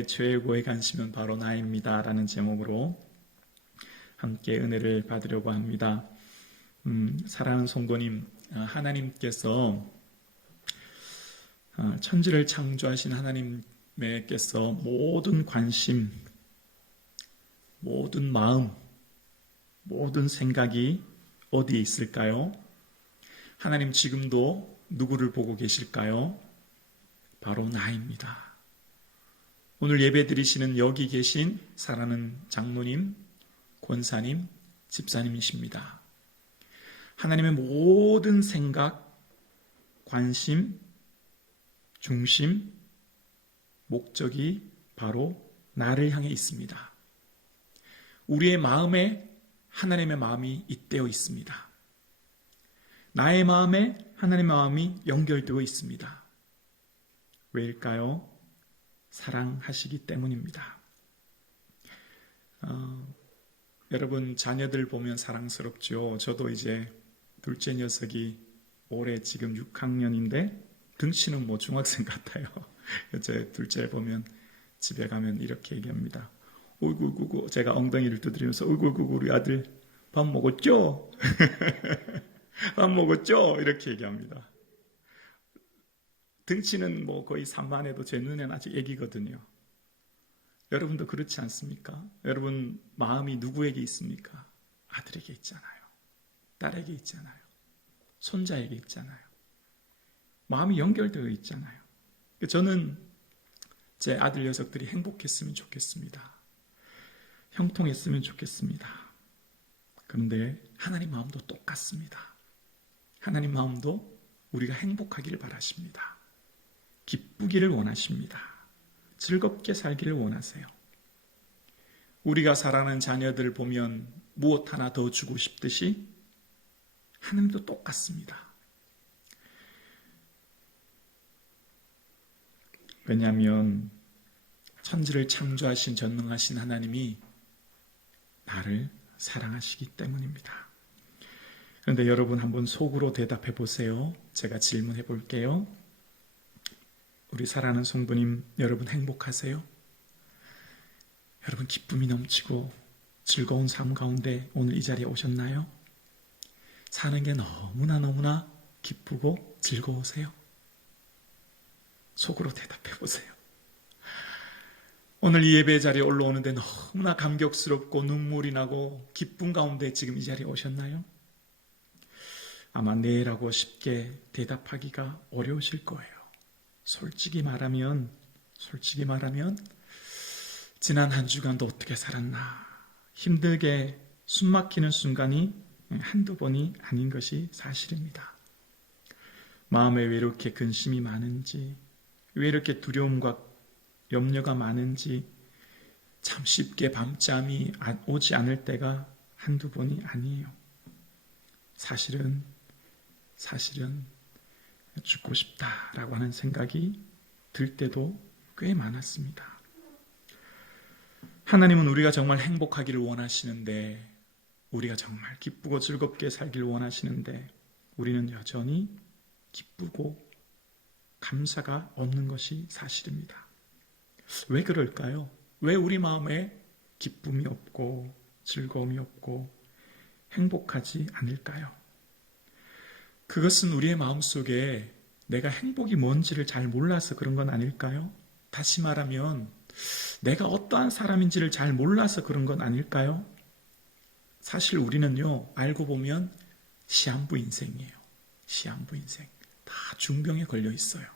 하나님의 최고의 관심은 바로 나입니다 라는 제목으로 함께 은혜를 받으려고 합니다. 사랑하는 성도님, 하나님께서 천지를 창조하신 하나님께서 모든 관심, 모든 마음, 모든 생각이 어디에 있을까요? 하나님 지금도 누구를 보고 계실까요? 바로 나입니다. 오늘 예배 드리시는 여기 계신 사랑하는 장로님, 권사님, 집사님이십니다. 하나님의 모든 생각, 관심, 중심, 목적이 바로 나를 향해 있습니다. 우리의 마음에 하나님의 마음이 잇대어 있습니다. 나의 마음에 하나님의 마음이 연결되어 있습니다. 왜일까요? 사랑하시기 때문입니다. 여러분 자녀들 보면 사랑스럽죠. 저도 이제 둘째 녀석이 올해 지금 6학년인데 등치는 뭐 중학생 같아요. 제 둘째 보면 집에 가면 이렇게 얘기합니다. 우구구구, 제가 엉덩이를 두드리면서 우구구구 우리 아들 밥 먹었죠? 밥 먹었죠? 이렇게 얘기합니다. 등치는 뭐 거의 산만해도 제 눈에는 아직 애기거든요. 여러분도 그렇지 않습니까? 여러분 마음이 누구에게 있습니까? 아들에게 있잖아요. 딸에게 있잖아요. 손자에게 있잖아요. 마음이 연결되어 있잖아요. 저는 제 아들 녀석들이 행복했으면 좋겠습니다. 형통했으면 좋겠습니다. 그런데 하나님 마음도 똑같습니다. 하나님 마음도 우리가 행복하기를 바라십니다. 기쁘기를 원하십니다. 즐겁게 살기를 원하세요. 우리가 사랑하는 자녀들을 보면 무엇 하나 더 주고 싶듯이 하나님도 똑같습니다. 왜냐하면 천지를 창조하신 전능하신 하나님이 나를 사랑하시기 때문입니다. 그런데 여러분 한번 속으로 대답해 보세요. 제가 질문해 볼게요. 우리 사랑하는 성도님, 여러분 행복하세요? 여러분 기쁨이 넘치고 즐거운 삶 가운데 오늘 이 자리에 오셨나요? 사는 게 너무나 기쁘고 즐거우세요? 속으로 대답해 보세요. 오늘 이 예배 자리에 올라오는데 너무나 감격스럽고 눈물이 나고 기쁨 가운데 지금 이 자리에 오셨나요? 아마 네라고 쉽게 대답하기가 어려우실 거예요. 솔직히 말하면 지난 한 주간도 어떻게 살았나 힘들게 숨막히는 순간이 한두 번이 아닌 것이 사실입니다. 마음에 왜 이렇게 근심이 많은지, 왜 이렇게 두려움과 염려가 많은지 참 쉽게 밤잠이 오지 않을 때가 한두 번이 아니에요. 사실은 죽고 싶다라고 하는 생각이 들 때도 꽤 많았습니다. 하나님은 우리가 정말 행복하기를 원하시는데, 우리가 정말 기쁘고 즐겁게 살기를 원하시는데 우리는 여전히 기쁘고 감사가 없는 것이 사실입니다. 왜 그럴까요? 왜 우리 마음에 기쁨이 없고 즐거움이 없고 행복하지 않을까요? 그것은 우리의 마음속에 내가 행복이 뭔지를 잘 몰라서 그런 건 아닐까요? 다시 말하면 내가 어떠한 사람인지를 잘 몰라서 그런 건 아닐까요? 사실 우리는요, 알고 보면 시한부 인생이에요. 시한부 인생. 다 중병에 걸려 있어요.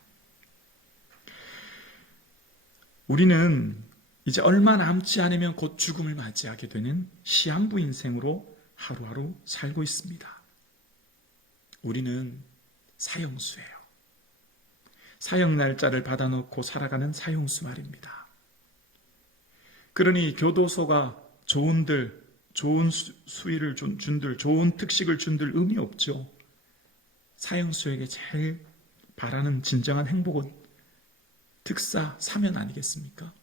우리는 이제 얼마 남지 않으면 곧 죽음을 맞이하게 되는 시한부 인생으로 하루하루 살고 있습니다. 우리는 사형수예요. 사형 날짜를 받아놓고 살아가는 사형수 말입니다. 그러니 교도소가 좋은 수위를 준들, 좋은 특식을 준들 의미 없죠. 사형수에게 제일 바라는 진정한 행복은 특사, 사면 아니겠습니까?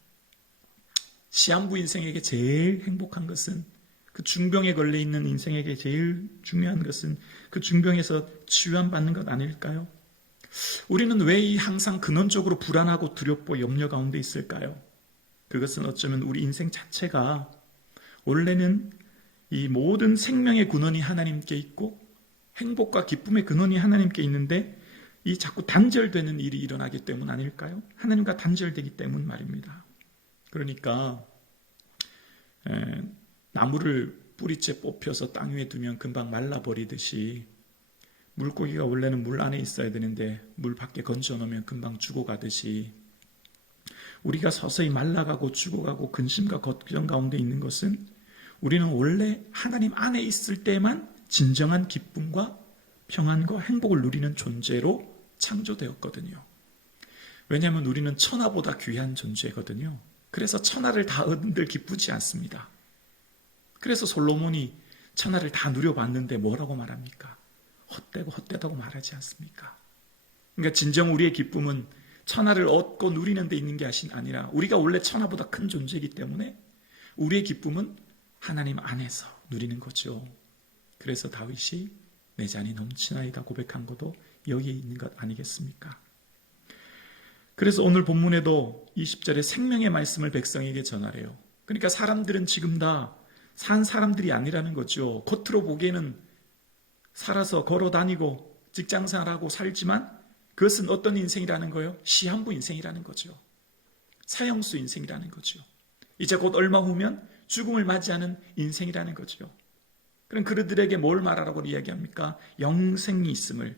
시한부 인생에게 제일 행복한 것은, 그 중병에 걸려 있는 인생에게 제일 중요한 것은 그 중병에서 치유받는 것 아닐까요? 우리는 왜 항상 근원적으로 불안하고 두렵고 염려 가운데 있을까요? 그것은 어쩌면 우리 인생 자체가 원래는 이 모든 생명의 근원이 하나님께 있고 행복과 기쁨의 근원이 하나님께 있는데 이 자꾸 단절되는 일이 일어나기 때문 아닐까요? 하나님과 단절되기 때문 말입니다. 그러니까 나무를 뿌리째 뽑혀서 땅 위에 두면 금방 말라버리듯이 물고기가 원래는 물 안에 있어야 되는데 물 밖에 건져놓으면 금방 죽어가듯이 우리가 서서히 말라가고 죽어가고 근심과 걱정 가운데 있는 것은 우리는 원래 하나님 안에 있을 때만 진정한 기쁨과 평안과 행복을 누리는 존재로 창조되었거든요. 왜냐하면 우리는 천하보다 귀한 존재거든요. 그래서 천하를 다 얻은들 기쁘지 않습니다. 그래서 솔로몬이 천하를 다 누려봤는데 뭐라고 말합니까? 헛되다고 말하지 않습니까? 그러니까 진정 우리의 기쁨은 천하를 얻고 누리는 데 있는 게 아니라 우리가 원래 천하보다 큰 존재이기 때문에 우리의 기쁨은 하나님 안에서 누리는 거죠. 그래서 다윗이 내 잔이 넘치나이다 고백한 것도 여기에 있는 것 아니겠습니까? 그래서 오늘 본문에도 20절에 생명의 말씀을 백성에게 전하래요. 그러니까 사람들은 지금 다 산 사람들이 아니라는 거죠. 겉으로 보기에는 살아서 걸어 다니고 직장생활하고 살지만 그것은 어떤 인생이라는 거예요? 시한부 인생이라는 거죠. 사형수 인생이라는 거죠. 이제 곧 얼마 후면 죽음을 맞이하는 인생이라는 거죠. 그럼 그들에게 뭘 말하라고 이야기합니까? 영생이 있음을,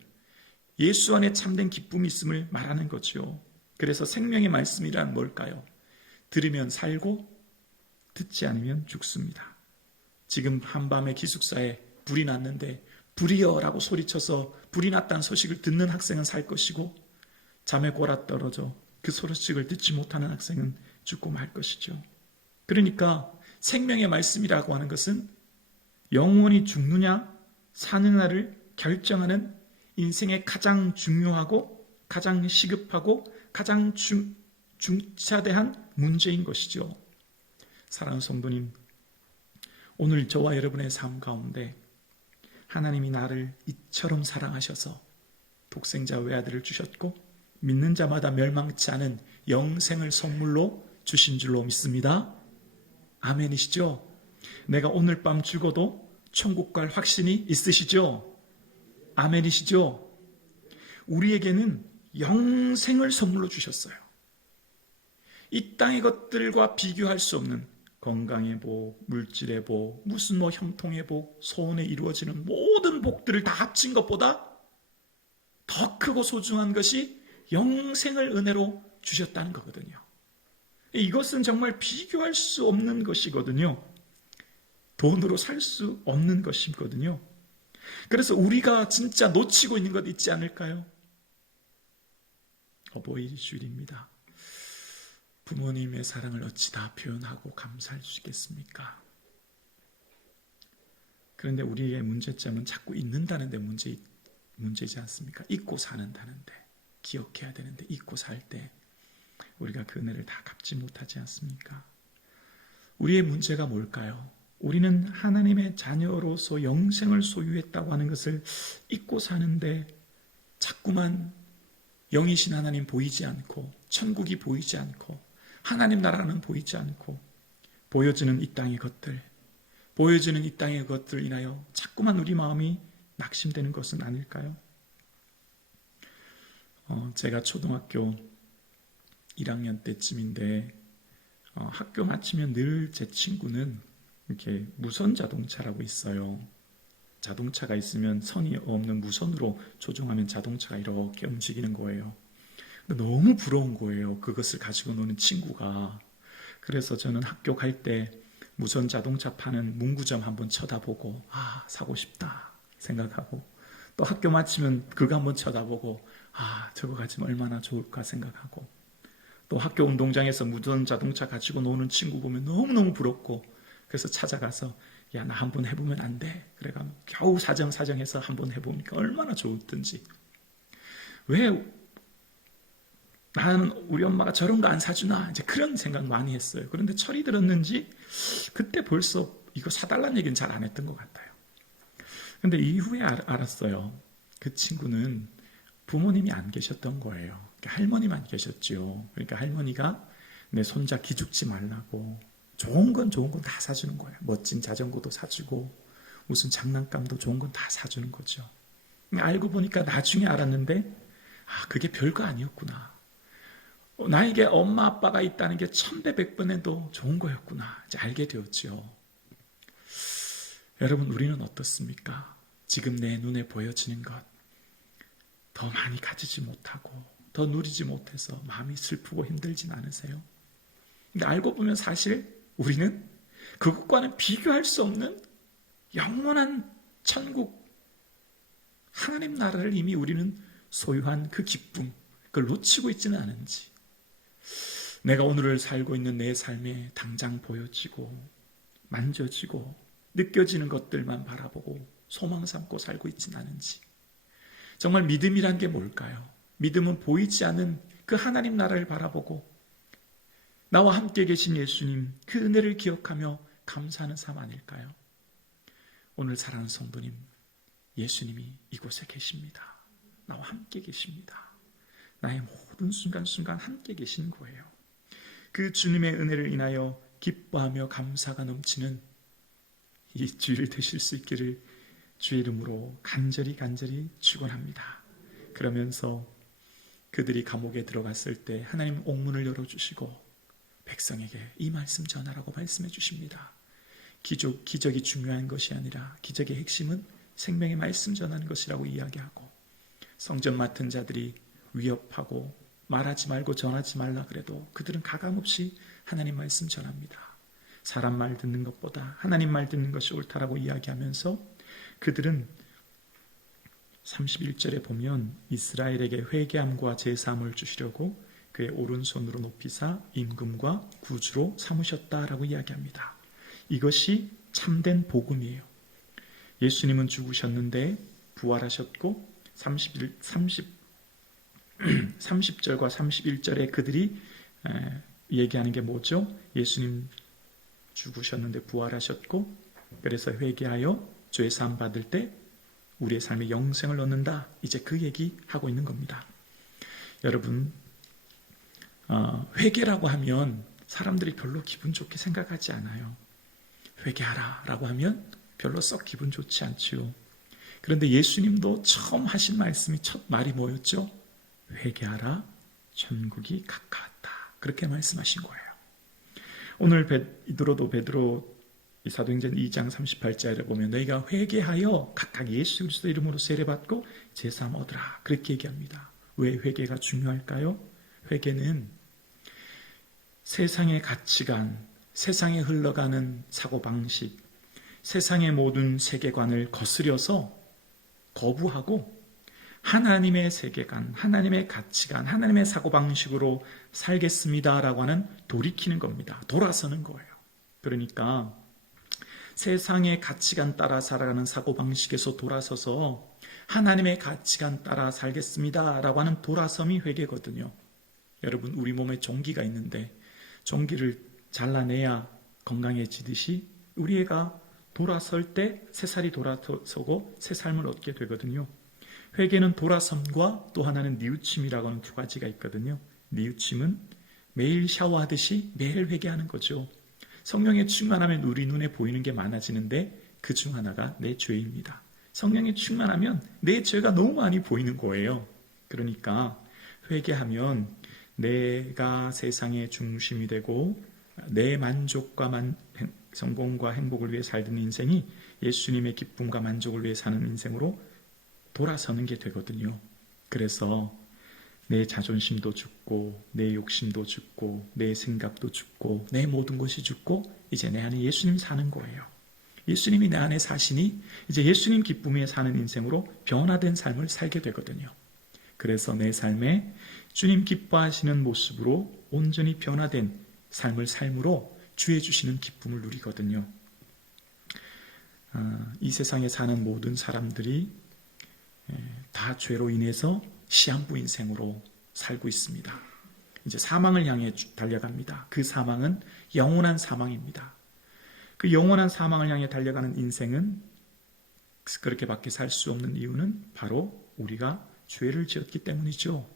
예수 안에 참된 기쁨이 있음을 말하는 거죠. 그래서 생명의 말씀이란 뭘까요? 들으면 살고 듣지 않으면 죽습니다. 지금 한밤에 기숙사에 불이 났는데 불이여 라고 소리쳐서 불이 났다는 소식을 듣는 학생은 살 것이고 잠에 골아 떨어져 그 소식을 듣지 못하는 학생은 죽고 말 것이죠. 그러니까 생명의 말씀이라고 하는 것은 영원히 죽느냐 사느냐를 결정하는 인생의 가장 중요하고 가장 시급하고 가장 중차대한 문제인 것이죠. 사랑하는 성도님, 오늘 저와 여러분의 삶 가운데 하나님이 나를 이처럼 사랑하셔서 독생자 외아들을 주셨고 믿는 자마다 멸망치 않은 영생을 선물로 주신 줄로 믿습니다. 아멘이시죠? 내가 오늘 밤 죽어도 천국 갈 확신이 있으시죠? 아멘이시죠? 우리에게는 영생을 선물로 주셨어요. 이 땅의 것들과 비교할 수 없는 건강의 복, 물질의 복, 무슨 형통의 복, 소원에 이루어지는 모든 복들을 다 합친 것보다 더 크고 소중한 것이 영생을 은혜로 주셨다는 거거든요. 이것은 정말 비교할 수 없는 것이거든요. 돈으로 살 수 없는 것이거든요. 그래서 우리가 진짜 놓치고 있는 것 있지 않을까요? 어버이 주일입니다. 부모님의 사랑을 어찌 다 표현하고 감사할 수 있겠습니까? 그런데 우리의 문제점은 자꾸 잊는다는 데 문제지 않습니까? 잊고 사는다는데, 기억해야 되는데 잊고 살 때 우리가 그 은혜를 다 갚지 못하지 않습니까? 우리의 문제가 뭘까요? 우리는 하나님의 자녀로서 영생을 소유했다고 하는 것을 잊고 사는데 자꾸만 영이신 하나님 보이지 않고 천국이 보이지 않고 하나님 나라는 보이지 않고 보여지는 이 땅의 것들, 보여지는 이 땅의 것들 인하여 자꾸만 우리 마음이 낙심되는 것은 아닐까요? 제가 초등학교 1학년 때쯤인데 학교 마치면 늘 제 친구는 이렇게 무선 자동차라고 있어요. 자동차가 있으면 선이 없는 무선으로 조종하면 자동차가 이렇게 움직이는 거예요. 너무 부러운 거예요. 그것을 가지고 노는 친구가. 그래서 저는 학교 갈 때 무선 자동차 파는 문구점 한번 쳐다보고 사고 싶다 생각하고 또 학교 마치면 그거 한번 쳐다보고 저거 가지면 얼마나 좋을까 생각하고 또 학교 운동장에서 무선 자동차 가지고 노는 친구 보면 너무너무 부럽고 그래서 찾아가서 야, 나 한번 해보면 안 돼? 그래가 겨우 사정해서 한번 해보니까 얼마나 좋던지. 왜 나는 우리 엄마가 저런 거 안 사주나? 이제 그런 생각 많이 했어요. 그런데 철이 들었는지 그때 벌써 이거 사달라는 얘기는 잘 안 했던 것 같아요. 근데 이후에 알았어요. 그 친구는 부모님이 안 계셨던 거예요. 그러니까 할머니만 계셨죠. 그러니까 할머니가 내 손자 기죽지 말라고 좋은 건 다 사주는 거예요. 멋진 자전거도 사주고 무슨 장난감도 좋은 건 다 사주는 거죠. 알고 보니까 나중에 알았는데 그게 별거 아니었구나. 나에게 엄마 아빠가 있다는 게 천배 백번에도 좋은 거였구나. 이제 알게 되었죠. 여러분, 우리는 어떻습니까? 지금 내 눈에 보여지는 것 더 많이 가지지 못하고 더 누리지 못해서 마음이 슬프고 힘들진 않으세요? 근데 알고 보면 사실 우리는 그것과는 비교할 수 없는 영원한 천국, 하나님 나라를 이미 우리는 소유한 그 기쁨, 그걸 놓치고 있지는 않은지, 내가 오늘을 살고 있는 내 삶에 당장 보여지고 만져지고 느껴지는 것들만 바라보고 소망 삼고 살고 있지는 않은지, 정말 믿음이란 게 뭘까요? 믿음은 보이지 않는 그 하나님 나라를 바라보고 나와 함께 계신 예수님, 그 은혜를 기억하며 감사하는 삶 아닐까요? 오늘 사랑하는 성도님, 예수님이 이곳에 계십니다. 나와 함께 계십니다. 나의 모든 순간순간 함께 계신 거예요. 그 주님의 은혜를 인하여 기뻐하며 감사가 넘치는 이 주일을 되실 수 있기를 주의 이름으로 간절히 축원합니다. 그러면서 그들이 감옥에 들어갔을 때 하나님 옥문을 열어주시고 백성에게 이 말씀 전하라고 말씀해 주십니다. 기적이 중요한 것이 아니라 기적의 핵심은 생명의 말씀 전하는 것이라고 이야기하고, 성전 맡은 자들이 위협하고 말하지 말고 전하지 말라 그래도 그들은 가감없이 하나님 말씀 전합니다. 사람 말 듣는 것보다 하나님 말 듣는 것이 옳다라고 이야기하면서 그들은 31절에 보면 이스라엘에게 회개함과 제사함을 주시려고 그의 오른손으로 높이사 임금과 구주로 삼으셨다라고 이야기합니다. 이것이 참된 복음이에요. 예수님은 죽으셨는데 부활하셨고 30절과 31절에 그들이 얘기하는 게 뭐죠? 예수님 죽으셨는데 부활하셨고 그래서 회개하여 죄 사함 받을 때 우리의 삶에 영생을 얻는다. 이제 그 얘기하고 있는 겁니다. 여러분, 회개라고 하면 사람들이 별로 기분 좋게 생각하지 않아요. 회개하라 라고 하면 별로 썩 기분 좋지 않죠. 그런데 예수님도 처음 하신 말씀이 첫 말이 뭐였죠? 회개하라, 천국이 가까웠다. 그렇게 말씀하신 거예요. 오늘 베드로 이 사도행전 2장 38절에 보면 너희가 회개하여 각각 예수 그리스도 이름으로 세례받고 제사함 얻으라. 그렇게 얘기합니다. 왜 회개가 중요할까요? 회개는 세상의 가치관, 세상에 흘러가는 사고방식, 세상의 모든 세계관을 거스려서 거부하고 하나님의 세계관, 하나님의 가치관, 하나님의 사고방식으로 살겠습니다라고 하는 돌이키는 겁니다. 돌아서는 거예요. 그러니까 세상의 가치관 따라 살아가는 사고방식에서 돌아서서 하나님의 가치관 따라 살겠습니다라고 하는 돌아섬이 회개거든요. 여러분, 우리 몸에 종기가 있는데 종기를 잘라내야 건강해지듯이 우리 애가 돌아설 때 새살이 돌아서고 새 삶을 얻게 되거든요. 회개는 돌아섬과 또 하나는 뉘우침이라고 하는 두 가지가 있거든요. 뉘우침은 매일 샤워하듯이 매일 회개하는 거죠. 성령의 충만하면 우리 눈에 보이는 게 많아지는데 그 중 하나가 내 죄입니다. 성령의 충만하면 내 죄가 너무 많이 보이는 거예요. 그러니까 회개하면 내가 세상의 중심이 되고 내 만족과 성공과 행복을 위해 살던 인생이 예수님의 기쁨과 만족을 위해 사는 인생으로 돌아서는 게 되거든요. 그래서 내 자존심도 죽고 내 욕심도 죽고 내 생각도 죽고 내 모든 것이 죽고 이제 내 안에 예수님 사는 거예요. 예수님이 내 안에 사시니 이제 예수님 기쁨에 사는 인생으로 변화된 삶을 살게 되거든요. 그래서 내 삶에 주님 기뻐하시는 모습으로 온전히 변화된 삶을 삶으로 주의 주시는 기쁨을 누리거든요. 이 세상에 사는 모든 사람들이 다 죄로 인해서 시한부 인생으로 살고 있습니다. 이제 사망을 향해 달려갑니다. 그 사망은 영원한 사망입니다. 그 영원한 사망을 향해 달려가는 인생은 그렇게밖에 살 수 없는 이유는 바로 우리가 죄를 지었기 때문이죠.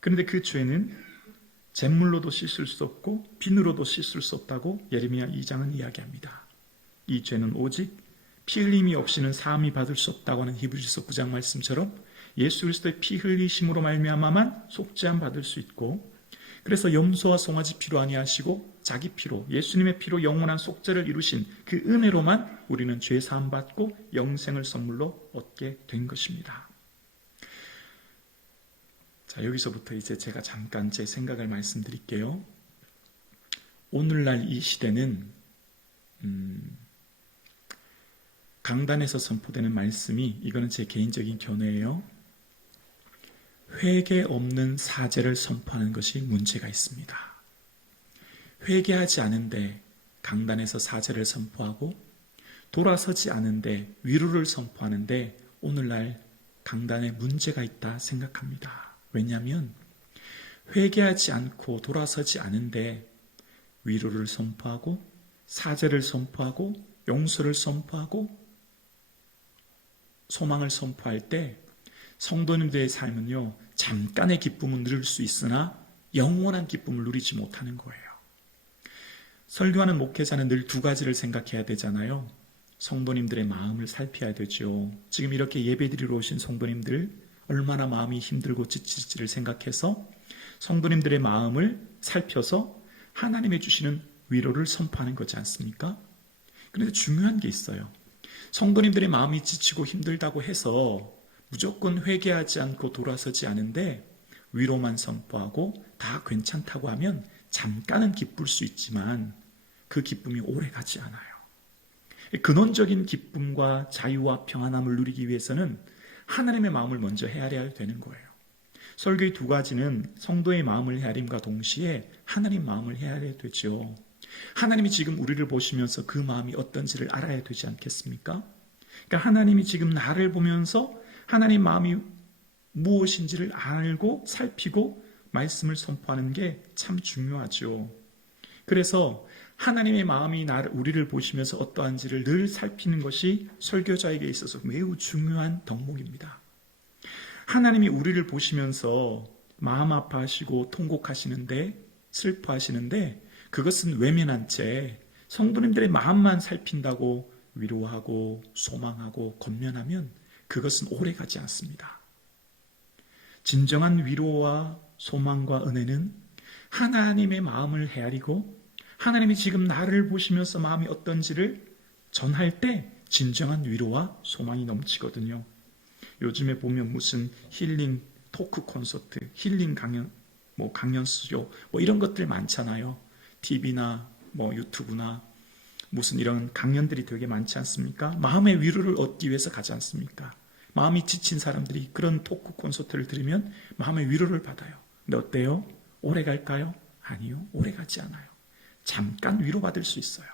그런데 그 죄는 잿물로도 씻을 수 없고 비누로도 씻을 수 없다고 예레미야 2장은 이야기합니다. 이 죄는 오직 피 흘림이 없이는 사함이 받을 수 없다고 하는 히브리서 9장 말씀처럼 예수 그리스도의 피 흘리심으로 말미암아만 속죄함 받을 수 있고, 그래서 염소와 송아지 피로 아니하시고 자기 피로, 예수님의 피로 영원한 속죄를 이루신 그 은혜로만 우리는 죄 사함 받고 영생을 선물로 얻게 된 것입니다. 자, 여기서부터 이제 제가 잠깐 제 생각을 말씀드릴게요. 오늘날 이 시대는 강단에서 선포되는 말씀이, 이거는 제 개인적인 견해예요. 회개 없는 사죄를 선포하는 것이 문제가 있습니다. 회개하지 않은데 강단에서 사죄를 선포하고 돌아서지 않은데 위로를 선포하는데 오늘날 강단에 문제가 있다 생각합니다. 왜냐하면 회개하지 않고 돌아서지 않은데 위로를 선포하고 사죄를 선포하고 용서를 선포하고 소망을 선포할 때 성도님들의 삶은요, 잠깐의 기쁨은 누릴 수 있으나 영원한 기쁨을 누리지 못하는 거예요. 설교하는 목회자는 늘 두 가지를 생각해야 되잖아요. 성도님들의 마음을 살펴야 되죠. 지금 이렇게 예배드리러 오신 성도님들 얼마나 마음이 힘들고 지칠지를 생각해서 성도님들의 마음을 살펴서 하나님이 주시는 위로를 선포하는 거지 않습니까? 그런데 중요한 게 있어요. 성도님들의 마음이 지치고 힘들다고 해서 무조건 회개하지 않고 돌아서지 않은데 위로만 선포하고 다 괜찮다고 하면 잠깐은 기쁠 수 있지만 그 기쁨이 오래 가지 않아요. 근원적인 기쁨과 자유와 평안함을 누리기 위해서는 하나님의 마음을 먼저 헤아려야 되는 거예요. 설교의 두 가지는 성도의 마음을 헤아림과 동시에 하나님 마음을 헤아려야 되죠. 하나님이 지금 우리를 보시면서 그 마음이 어떤지를 알아야 되지 않겠습니까? 그러니까 하나님이 지금 나를 보면서 하나님 마음이 무엇인지를 알고 살피고 말씀을 선포하는 게 참 중요하죠. 그래서 하나님의 마음이 우리를 보시면서 어떠한지를 늘 살피는 것이 설교자에게 있어서 매우 중요한 덕목입니다. 하나님이 우리를 보시면서 마음 아파하시고 통곡하시는데, 슬퍼하시는데 그것은 외면한 채 성도님들의 마음만 살핀다고 위로하고 소망하고 권면하면 그것은 오래가지 않습니다. 진정한 위로와 소망과 은혜는 하나님의 마음을 헤아리고 하나님이 지금 나를 보시면서 마음이 어떤지를 전할 때 진정한 위로와 소망이 넘치거든요. 요즘에 보면 무슨 힐링 토크 콘서트, 힐링 강연, 강연 수요, 이런 것들 많잖아요. TV나 유튜브나 무슨 이런 강연들이 되게 많지 않습니까? 마음의 위로를 얻기 위해서 가지 않습니까? 마음이 지친 사람들이 그런 토크 콘서트를 들으면 마음의 위로를 받아요. 근데 어때요? 오래 갈까요? 아니요, 오래 가지 않아요. 잠깐 위로받을 수 있어요.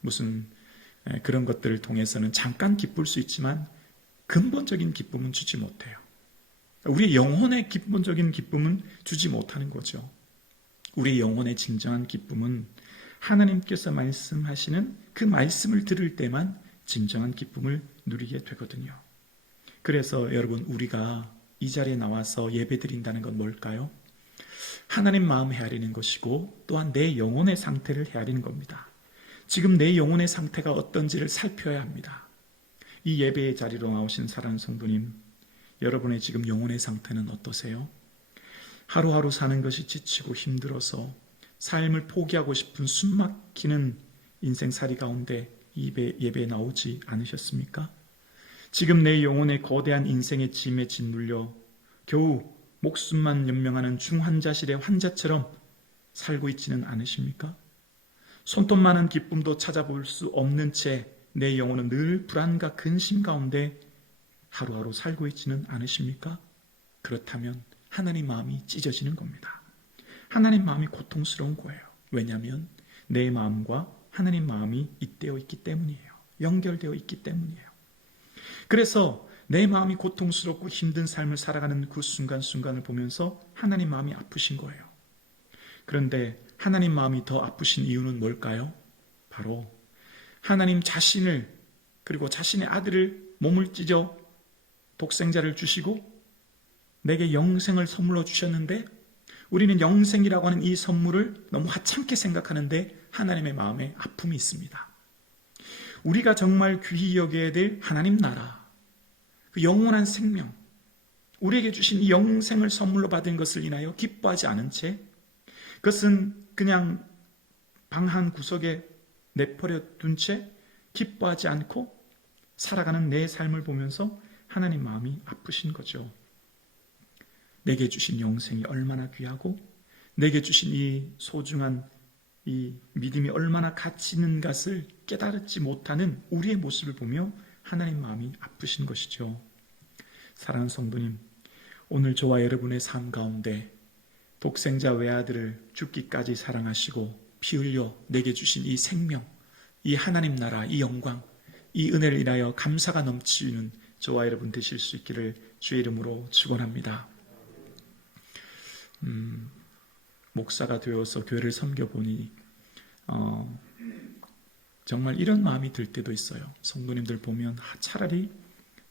무슨 그런 것들을 통해서는 잠깐 기쁠 수 있지만 근본적인 기쁨은 주지 못해요. 우리의 영혼의 근본적인 기쁨은 주지 못하는 거죠. 우리의 영혼의 진정한 기쁨은 하나님께서 말씀하시는 그 말씀을 들을 때만 진정한 기쁨을 누리게 되거든요. 그래서 여러분, 우리가 이 자리에 나와서 예배드린다는 건 뭘까요? 하나님 마음 헤아리는 것이고 또한 내 영혼의 상태를 헤아리는 겁니다. 지금 내 영혼의 상태가 어떤지를 살펴야 합니다. 이 예배의 자리로 나오신 사랑하는 성도님, 여러분의 지금 영혼의 상태는 어떠세요? 하루하루 사는 것이 지치고 힘들어서 삶을 포기하고 싶은 숨막히는 인생살이 가운데 예배에 나오지 않으셨습니까? 지금 내 영혼의 거대한 인생의 짐에 짓눌려 겨우 목숨만 연명하는 중환자실의 환자처럼 살고 있지는 않으십니까? 손톱 많은 기쁨도 찾아볼 수 없는 채 내 영혼은 늘 불안과 근심 가운데 하루하루 살고 있지는 않으십니까? 그렇다면 하나님 마음이 찢어지는 겁니다. 하나님 마음이 고통스러운 거예요. 왜냐하면 내 마음과 하나님 마음이 잇대어 있기 때문이에요. 연결되어 있기 때문이에요. 그래서 내 마음이 고통스럽고 힘든 삶을 살아가는 그 순간순간을 보면서 하나님 마음이 아프신 거예요. 그런데 하나님 마음이 더 아프신 이유는 뭘까요? 바로 하나님 자신을, 그리고 자신의 아들을 몸을 찢어 독생자를 주시고 내게 영생을 선물로 주셨는데 우리는 영생이라고 하는 이 선물을 너무 하찮게 생각하는데 하나님의 마음에 아픔이 있습니다. 우리가 정말 귀히 여겨야 될 하나님 나라, 그 영원한 생명, 우리에게 주신 이 영생을 선물로 받은 것을 인하여 기뻐하지 않은 채 그것은 그냥 방 한 구석에 내버려 둔 채 기뻐하지 않고 살아가는 내 삶을 보면서 하나님 마음이 아프신 거죠. 내게 주신 영생이 얼마나 귀하고 내게 주신 이 소중한 이 믿음이 얼마나 가치 있는 것을 깨달지 못하는 우리의 모습을 보며 하나님 마음이 아프신 것이죠. 사랑하는 성도님, 오늘 저와 여러분의 삶 가운데 독생자 외아들을 죽기까지 사랑하시고 피 흘려 내게 주신 이 생명, 이 하나님 나라, 이 영광, 이 은혜를 인하여 감사가 넘치는 저와 여러분 되실 수 있기를 주의 이름으로 축원합니다. 목사가 되어서 교회를 섬겨보니 정말 이런 마음이 들 때도 있어요. 성도님들 보면 차라리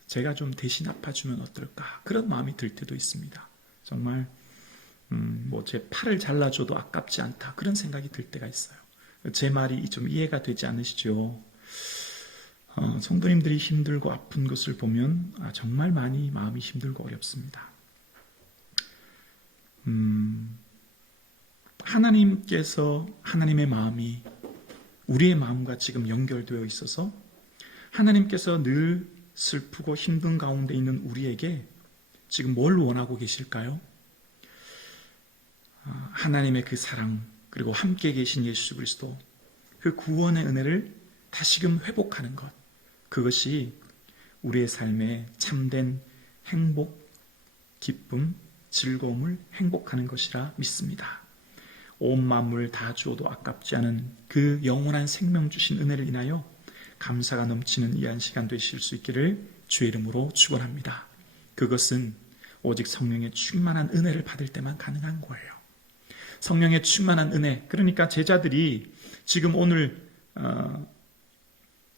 제가 좀 대신 아파주면 어떨까, 그런 마음이 들 때도 있습니다. 정말 제 팔을 잘라줘도 아깝지 않다, 그런 생각이 들 때가 있어요. 제 말이 좀 이해가 되지 않으시죠? 성도님들이 힘들고 아픈 것을 보면 정말 많이 마음이 힘들고 어렵습니다. 하나님께서 하나님의 마음이 우리의 마음과 지금 연결되어 있어서 하나님께서 늘 슬프고 힘든 가운데 있는 우리에게 지금 뭘 원하고 계실까요? 하나님의 그 사랑, 그리고 함께 계신 예수 그리스도, 그 구원의 은혜를 다시금 회복하는 것, 그것이 우리의 삶에 참된 행복, 기쁨, 즐거움을 행복하는 것이라 믿습니다. 온 만물 다 주어도 아깝지 않은 그 영원한 생명 주신 은혜를 인하여 감사가 넘치는 이 한 시간 되실 수 있기를 주의 이름으로 축원합니다. 그것은 오직 성령의 충만한 은혜를 받을 때만 가능한 거예요. 성령의 충만한 은혜, 그러니까 제자들이 지금 오늘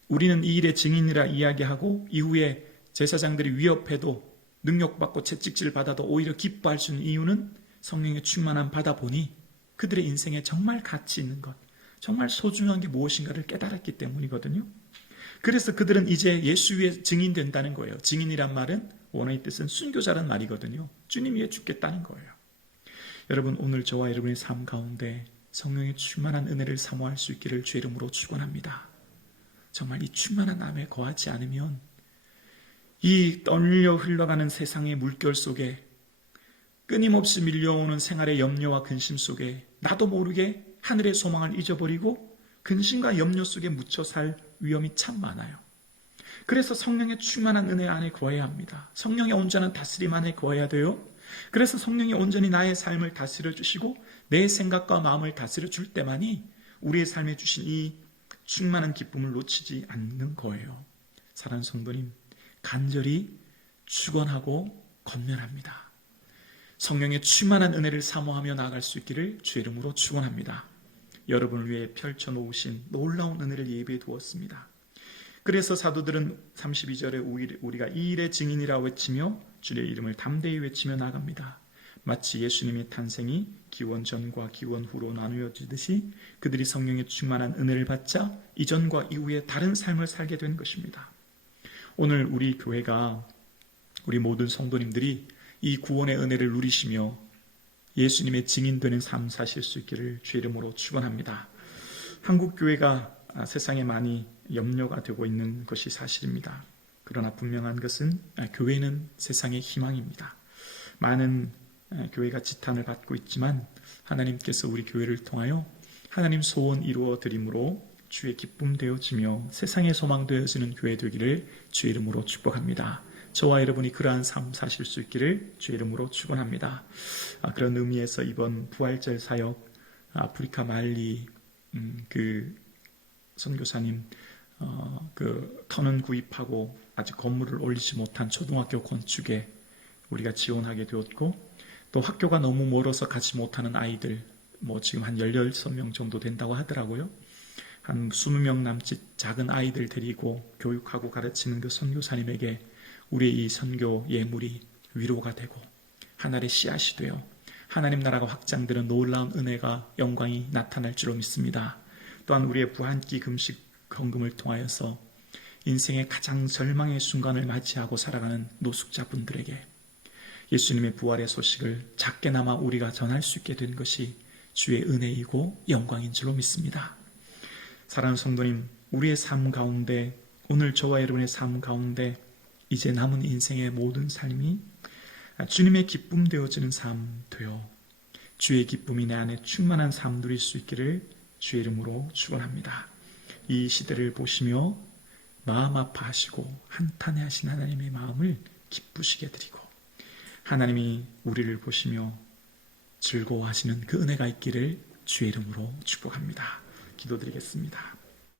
우리는 이 일의 증인이라 이야기하고 이후에 제사장들이 위협해도 능력받고 채찍질 받아도 오히려 기뻐할 수 있는 이유는 성령의 충만함 받아보니 그들의 인생에 정말 가치 있는 것, 정말 소중한 게 무엇인가를 깨달았기 때문이거든요. 그래서 그들은 이제 예수 위에 증인된다는 거예요. 증인이란 말은 원어의 뜻은 순교자란 말이거든요. 주님 위에 죽겠다는 거예요. 여러분, 오늘 저와 여러분의 삶 가운데 성령의 충만한 은혜를 사모할 수 있기를 주의 이름으로 축원합니다. 정말 이 충만한 마음에 거하지 않으면 이 떨려 흘러가는 세상의 물결 속에 끊임없이 밀려오는 생활의 염려와 근심 속에 나도 모르게 하늘의 소망을 잊어버리고 근심과 염려 속에 묻혀 살 위험이 참 많아요. 그래서 성령의 충만한 은혜 안에 거해야 합니다. 성령의 온전한 다스림 안에 거해야 돼요. 그래서 성령이 온전히 나의 삶을 다스려 주시고 내 생각과 마음을 다스려 줄 때만이 우리의 삶에 주신 이 충만한 기쁨을 놓치지 않는 거예요. 사랑하는 성도님, 간절히 축원하고 권면합니다. 성령의 충만한 은혜를 사모하며 나아갈 수 있기를 주의 이름으로 축원합니다. 여러분을 위해 펼쳐놓으신 놀라운 은혜를 예비해 두었습니다. 그래서 사도들은 32절에 우리가 이 일의 증인이라 외치며 주의 이름을 담대히 외치며 나갑니다. 마치 예수님의 탄생이 기원 전과 기원 후로 나누어지듯이 그들이 성령의 충만한 은혜를 받자 이전과 이후에 다른 삶을 살게 된 것입니다. 오늘 우리 교회가, 우리 모든 성도님들이 이 구원의 은혜를 누리시며 예수님의 증인되는 삶 사실 수 있기를 주의 이름으로 축원합니다. 한국 교회가 세상에 많이 염려가 되고 있는 것이 사실입니다. 그러나 분명한 것은 교회는 세상의 희망입니다. 많은 교회가 지탄을 받고 있지만 하나님께서 우리 교회를 통하여 하나님 소원 이루어 드림으로 주의 기쁨 되어지며 세상의 소망 되어지는 교회 되기를 주의 이름으로 축복합니다. 저와 여러분이 그러한 삶 사실 수 있기를 주의 이름으로 축원합니다. 그런 의미에서 이번 부활절 사역 아프리카 말리 그 선교사님 그 터는 구입하고 아직 건물을 올리지 못한 초등학교 건축에 우리가 지원하게 되었고, 또 학교가 너무 멀어서 가지 못하는 아이들 지금 한 16명 정도 된다고 하더라고요. 한 20명 남짓 작은 아이들 데리고 교육하고 가르치는 그 선교사님에게 우리의 이 선교 예물이 위로가 되고 하나의 씨앗이 되어 하나님 나라가 확장되는 놀라운 은혜가 영광이 나타날 줄로 믿습니다. 또한 우리의 부한끼 금식 헌금을 통하여서 인생의 가장 절망의 순간을 맞이하고 살아가는 노숙자분들에게 예수님의 부활의 소식을 작게나마 우리가 전할 수 있게 된 것이 주의 은혜이고 영광인 줄로 믿습니다. 사랑하는 성도님, 우리의 삶 가운데, 오늘 저와 여러분의 삶 가운데 이제 남은 인생의 모든 삶이 주님의 기쁨 되어지는 삶 되어 주의 기쁨이 내 안에 충만한 삶 누릴 수 있기를 주의 이름으로 축원합니다. 이 시대를 보시며 마음 아파하시고 한탄해하신 하나님의 마음을 기쁘시게 드리고 하나님이 우리를 보시며 즐거워하시는 그 은혜가 있기를 주의 이름으로 축복합니다. 기도드리겠습니다.